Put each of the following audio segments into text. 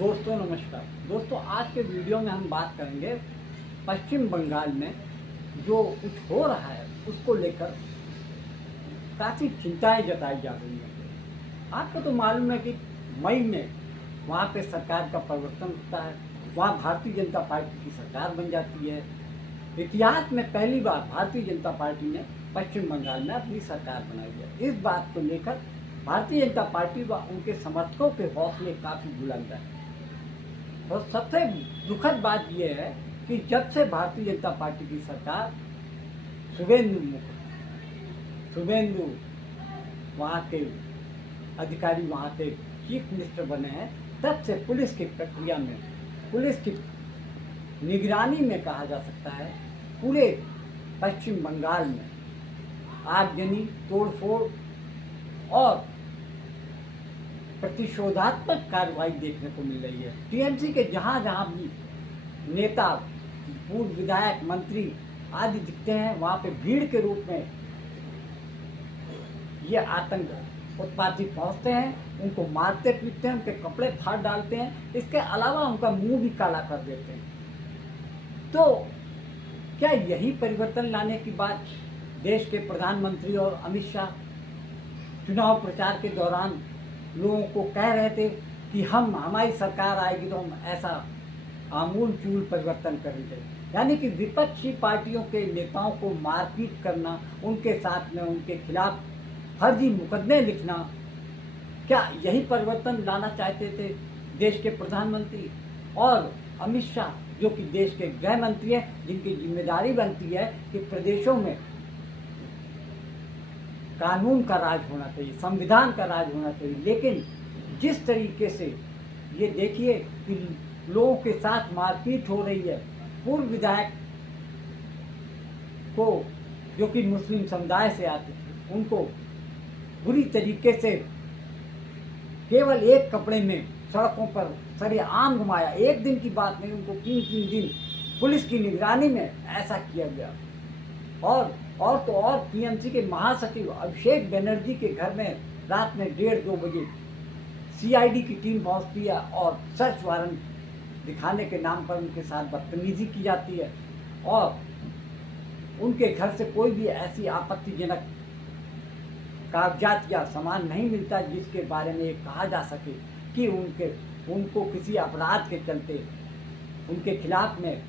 दोस्तों नमस्कार। दोस्तों आज के वीडियो में हम बात करेंगे पश्चिम बंगाल में जो कुछ हो रहा है उसको लेकर काफ़ी चिंताएं जताई जा रही हैं। आपको तो मालूम है कि मई में वहाँ पे सरकार का परिवर्तन होता है, वहाँ भारतीय जनता पार्टी की सरकार बन जाती है। इतिहास में पहली बार भारतीय जनता पार्टी ने पश्चिम बंगाल में अपनी सरकार बनाई है। इस बात को लेकर भारतीय जनता पार्टी व उनके समर्थकों के हौसले काफ़ी बुलंद हैं। और सबसे दुखद बात यह है कि जब से भारतीय जनता पार्टी की सरकार शुभेंदु वहाँ के अधिकारी वहाँ के चीफ मिनिस्टर बने हैं, तब से पुलिस की प्रक्रिया में, पुलिस की निगरानी में कहा जा सकता है, पूरे पश्चिम बंगाल में आगजनी, तोड़फोड़ और प्रतिशोधात्मक कार्रवाई देखने को मिल रही है। टीएमसी के जहाँ जहाँ भी नेता, पूर्व विधायक, मंत्री आदि दिखते हैं, वहाँ पे भीड़ के रूप में ये आतंक उत्पाती पहुँचते हैं, उनको मारते पीटते हैं, उनके कपड़े फाड़ डालते हैं, इसके अलावा उनका मुंह भी काला कर देते हैं। तो क्या यही परिवर्तन लाने की बात देश के प्रधानमंत्री और अमित शाह चुनाव प्रचार के दौरान लोगों को कह रहे थे कि हमारी सरकार आएगी तो हम ऐसा आमूल चूल परिवर्तन करेंगे, यानी कि विपक्षी पार्टियों के नेताओं को मारपीट करना, उनके साथ में उनके खिलाफ फर्जी मुकदमे लिखना, क्या यही परिवर्तन लाना चाहते थे देश के प्रधानमंत्री और अमित शाह, जो कि देश के गृह मंत्री हैं, जिनकी जिम्मेदारी बनती है कि प्रदेशों में कानून का राज होना चाहिए, संविधान का राज होना चाहिए। लेकिन जिस तरीके से ये देखिए कि लोगों के साथ मारपीट हो रही है, पूर्व विधायक को जो कि मुस्लिम समुदाय से आते थे, उनको बुरी तरीके से केवल एक कपड़े में सड़कों पर सरेआम घुमाया। एक दिन की बात नहीं, उनको 3-3 दिन पुलिस की निगरानी में ऐसा किया गया। और तो और टीएमसी के महासचिव अभिषेक बनर्जी के घर में रात में 1:30-2 बजे सीआईडी की टीम पहुंचती है और सर्च वारंट दिखाने के नाम पर उनके साथ बदतमीजी की जाती है और उनके घर से कोई भी ऐसी आपत्तिजनक कागजात या सामान नहीं मिलता जिसके बारे में ये कहा जा सके कि उनको किसी अपराध के चलते उनके खिलाफ में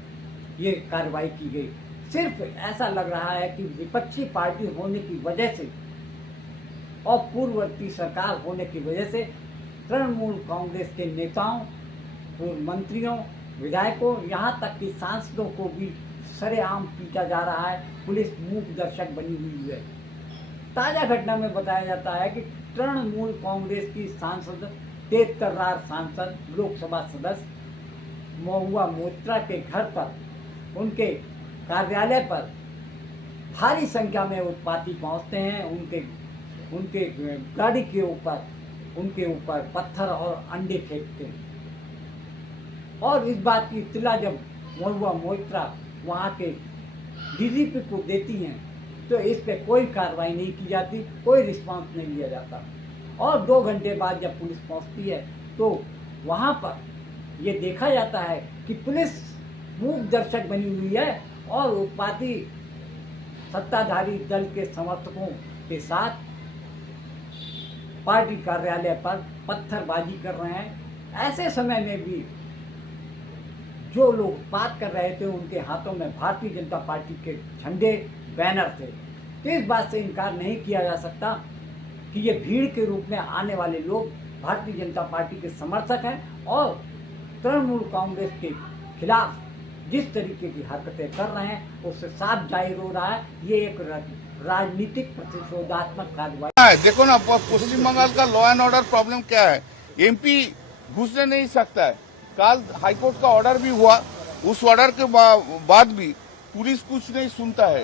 ये कार्रवाई की गई। सिर्फ ऐसा लग रहा है कि विपक्षी पार्टी होने की वजह से और पूर्ववर्ती सरकार होने की वजह से तृणमूल कांग्रेस के नेताओं, पूर्व मंत्रियों, विधायकों, यहाँ तक कि सांसदों को भी सरेआम पीटा जा रहा है। पुलिस मूक दर्शक बनी हुई है। ताज़ा घटना में बताया जाता है कि तृणमूल कांग्रेस की सांसद, तेज तर्रार सांसद, लोकसभा सदस्य महुआ मोइत्रा के घर पर, उनके कार्यालय पर भारी संख्या में उत्पाती पहुंचते हैं। उनके गाड़ी के ऊपर उनके ऊपर पत्थर और अंडे फेंकते हैं। और इस बात की इत्तला जब महुआ मोइत्रा वहाँ के डीजीपी को देती हैं तो इस पे कोई कार्रवाई नहीं की जाती, कोई रिस्पांस नहीं लिया जाता। और 2 घंटे बाद जब पुलिस पहुँचती है तो वहाँ पर ये देखा जाता है कि पुलिस मूक दर्शक बनी हुई है और उत्पाती सत्ताधारी दल के समर्थकों के साथ पार्टी कार्यालय पर पत्थरबाजी कर रहे हैं। ऐसे समय में भी जो लोग बात कर रहे थे उनके हाथों में भारतीय जनता पार्टी के झंडे, बैनर थे। तो इस बात से इनकार नहीं किया जा सकता कि ये भीड़ के रूप में आने वाले लोग भारतीय जनता पार्टी के समर्थक हैं और तृणमूल कांग्रेस के खिलाफ जिस तरीके की हरकतें कर रहे हैं उससे साफ जाहिर हो रहा है ये एक राजनीतिक प्रतिशोधात्मक कार्रवाई। देखो ना, पश्चिम बंगाल का लॉ एंड ऑर्डर प्रॉब्लम क्या है। एमपी घुसने नहीं सकता है। कल हाईकोर्ट का ऑर्डर भी हुआ, उस ऑर्डर के बाद भी पुलिस कुछ नहीं सुनता है।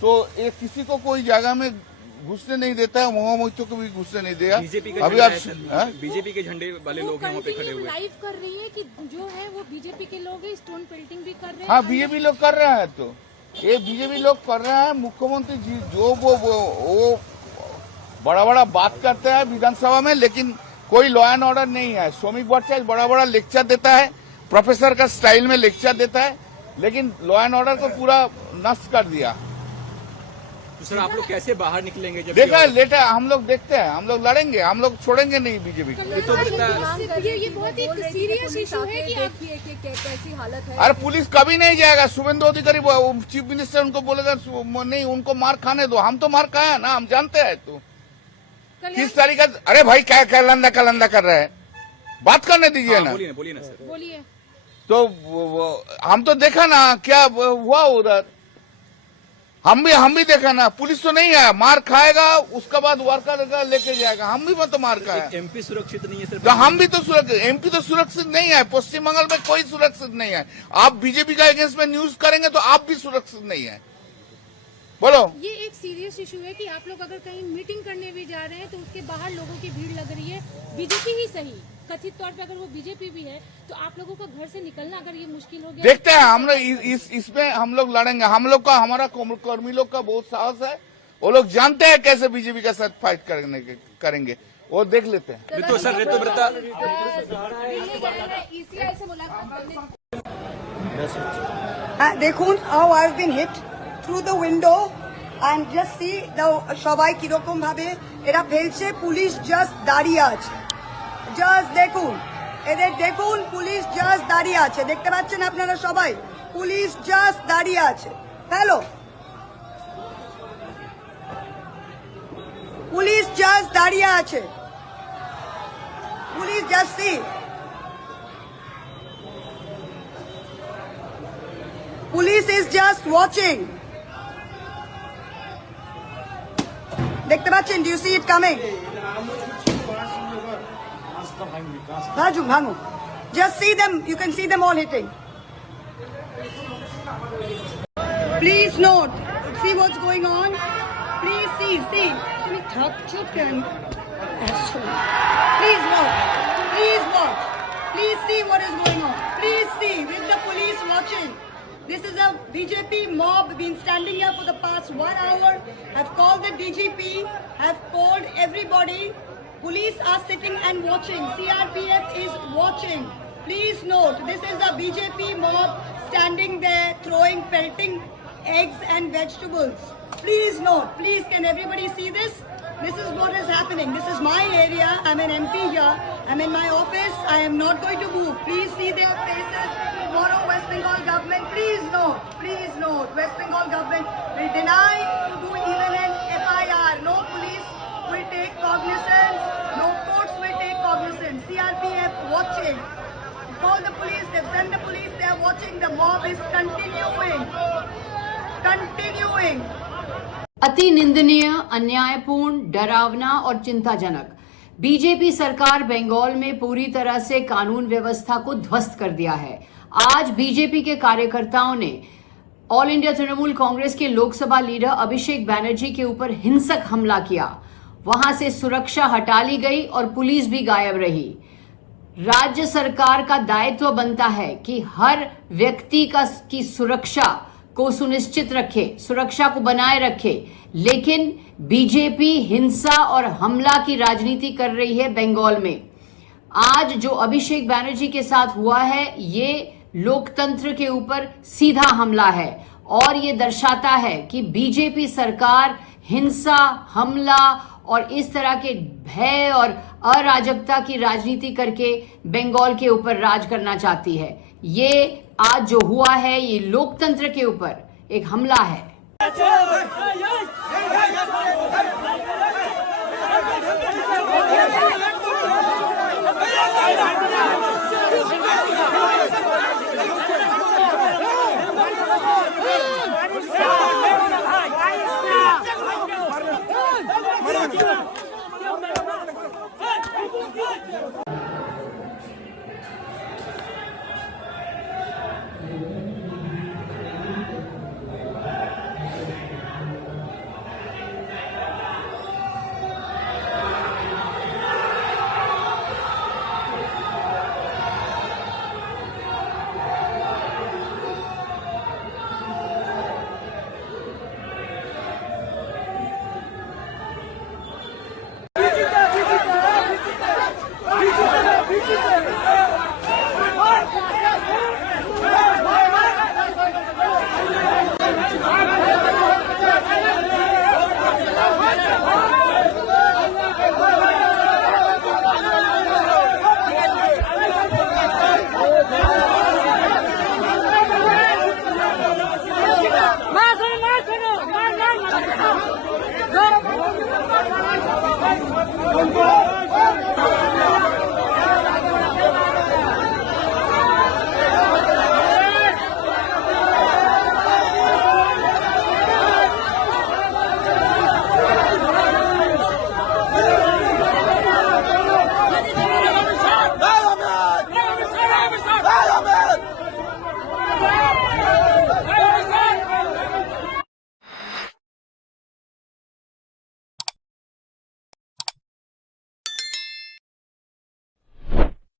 तो ये किसी को कोई जगह में घुसने नहीं देता है, महुआ मोइत्रा को भी घुसने नहीं दिया। अभी आप बीजेपी के झंडे वाले लोग यहाँ पे खड़े हुए लाइव कर रही है कि जो है वो बीजेपी के लोग हैं, स्टोन पेल्टिंग भी कर रहे हैं। हाँ, बीजेपी लोग कर रहे हैं। तो ये बीजेपी लोग कर रहे हैं। मुख्यमंत्री जी जो वो बड़ा बड़ा बात करते हैं विधानसभा में, लेकिन कोई लॉ एंड ऑर्डर नहीं है। श्रमिक भट्टाचार्य बड़ा बड़ा लेक्चर देता है, प्रोफेसर का स्टाइल में लेक्चर देता है, लेकिन लॉ एंड ऑर्डर को पूरा नष्ट कर दिया। तो सर आप लोग कैसे बाहर निकलेंगे जब देखा लेटर हम लोग देखते हैं, हम लोग लड़ेंगे, हम लोग छोड़ेंगे नहीं बीजेपी को। ये बहुत एक सीरियस इशू है कि आप कैसी हालत है। अरे पुलिस कभी नहीं जाएगा। शुभेंदु अधिकारी चीफ मिनिस्टर उनको बोलेगा नहीं, उनको मार खाने दो। हम तो मार खाए ना, हम जानते हैं। तो किस तरीका, अरे भाई क्या कलंदा कर रहे हैं, बात करने दीजिए ना। बोलिए ना सर। बोलिए। तो हम तो देखा ना क्या हुआ उधर, हम भी देखा ना। पुलिस तो नहीं आया, मार खाएगा, उसके बाद वर्कर लेके जाएगा। हम भी तो मार खाया। एमपी सुरक्षित नहीं है सर। तो हम भी तो सुरक्षित, एमपी तो सुरक्षित नहीं है। पश्चिम बंगाल में कोई सुरक्षित नहीं है। आप बीजेपी का अगेंस्ट में न्यूज करेंगे तो आप भी सुरक्षित नहीं है। बोलो। ये एक सीरियस इशू है कि आप लोग अगर कहीं मीटिंग करने भी जा रहे हैं तो उसके बाहर लोगों की भीड़ लग रही है। बीजेपी ही सही, कथित तौर पे अगर वो बीजेपी भी है तो आप लोगों का घर से निकलना अगर ये मुश्किल हो गया। देखते हैं हम लोग इसमें हम लोग लड़ेंगे। हम लोग का, हमारा कर्मी लोग का बहुत साहस है। वो लोग जानते हैं कैसे बीजेपी के साथ फाइट करेंगे, वो देख लेते हैं। ऋतु सर, ऋतुव्रता ECI से मुलाकात करने দেখুন how I have been hit through the window and just see the সবাই কিরকম ভাবে এরা ফেলছে। পুলিশ জাস্ট দাঁড়িয়ে আছে, জাস্ট দেখুন এদের, দেখুন পুলিশ জাস্ট দাঁড়িয়ে আছে। দেখতে পাচ্ছেন আপনারা সবাই, পুলিশ জাস্ট দাঁড়িয়ে আছে। হ্যালো, পুলিশ জাস্ট দাঁড়িয়ে আছে, police just see, police is just watching. দেখতে পাচ্ছেন? Do you see it coming? ভাঙো। Just see them. You can see them all hitting. Please note. See what's going on. Please see. তুমি থাকছো কেন? Please note. Please see what is going on. Please see with the police watching. This is a BJP mob been standing here for the past 1 hour. Have called the DGP, have called everybody. Police are sitting and watching. CRPF is watching. Please note, this is a BJP mob standing there throwing, pelting eggs and vegetables. Please note, please can everybody see this? This is what is happening. This is my area. I'm an MP here. I'm in my office. I am not going to move. Please see their faces. Tomorrow, West Bengal government, please note, West Bengal government will deny to do even an FIR. No police will take cognizance. No courts will take cognizance. CRPF watching. Call the police. They've sent the police. They are watching. The mob is continuing. अति निंदनीय, अन्यायपूर्ण, डरावना और चिंताजनक। BJP सरकार बंगाल में पूरी तरह से कानून व्यवस्था को ध्वस्त कर दिया है। आज बीजेपी के कार्यकर्ताओं ने ऑल इंडिया तृणमूल कांग्रेस के लोकसभा लीडर अभिषेक बैनर्जी के ऊपर हिंसक हमला किया। वहां से सुरक्षा हटा ली गई और पुलिस भी गायब रही। राज्य सरकार का दायित्व बनता है कि हर व्यक्ति की सुरक्षा को सुनिश्चित रखे, सुरक्षा को बनाए रखे, लेकिन बीजेपी हिंसा और हमला की राजनीति कर रही है बंगाल में। आज जो अभिषेक बैनर्जी के साथ हुआ है, ये लोकतंत्र के ऊपर सीधा हमला है और ये दर्शाता है कि बीजेपी सरकार हिंसा, हमला और इस तरह के भय और अराजकता की राजनीति करके बंगाल के ऊपर राज करना चाहती है। ये आज जो हुआ है, ये लोकतंत्र के ऊपर एक हमला है।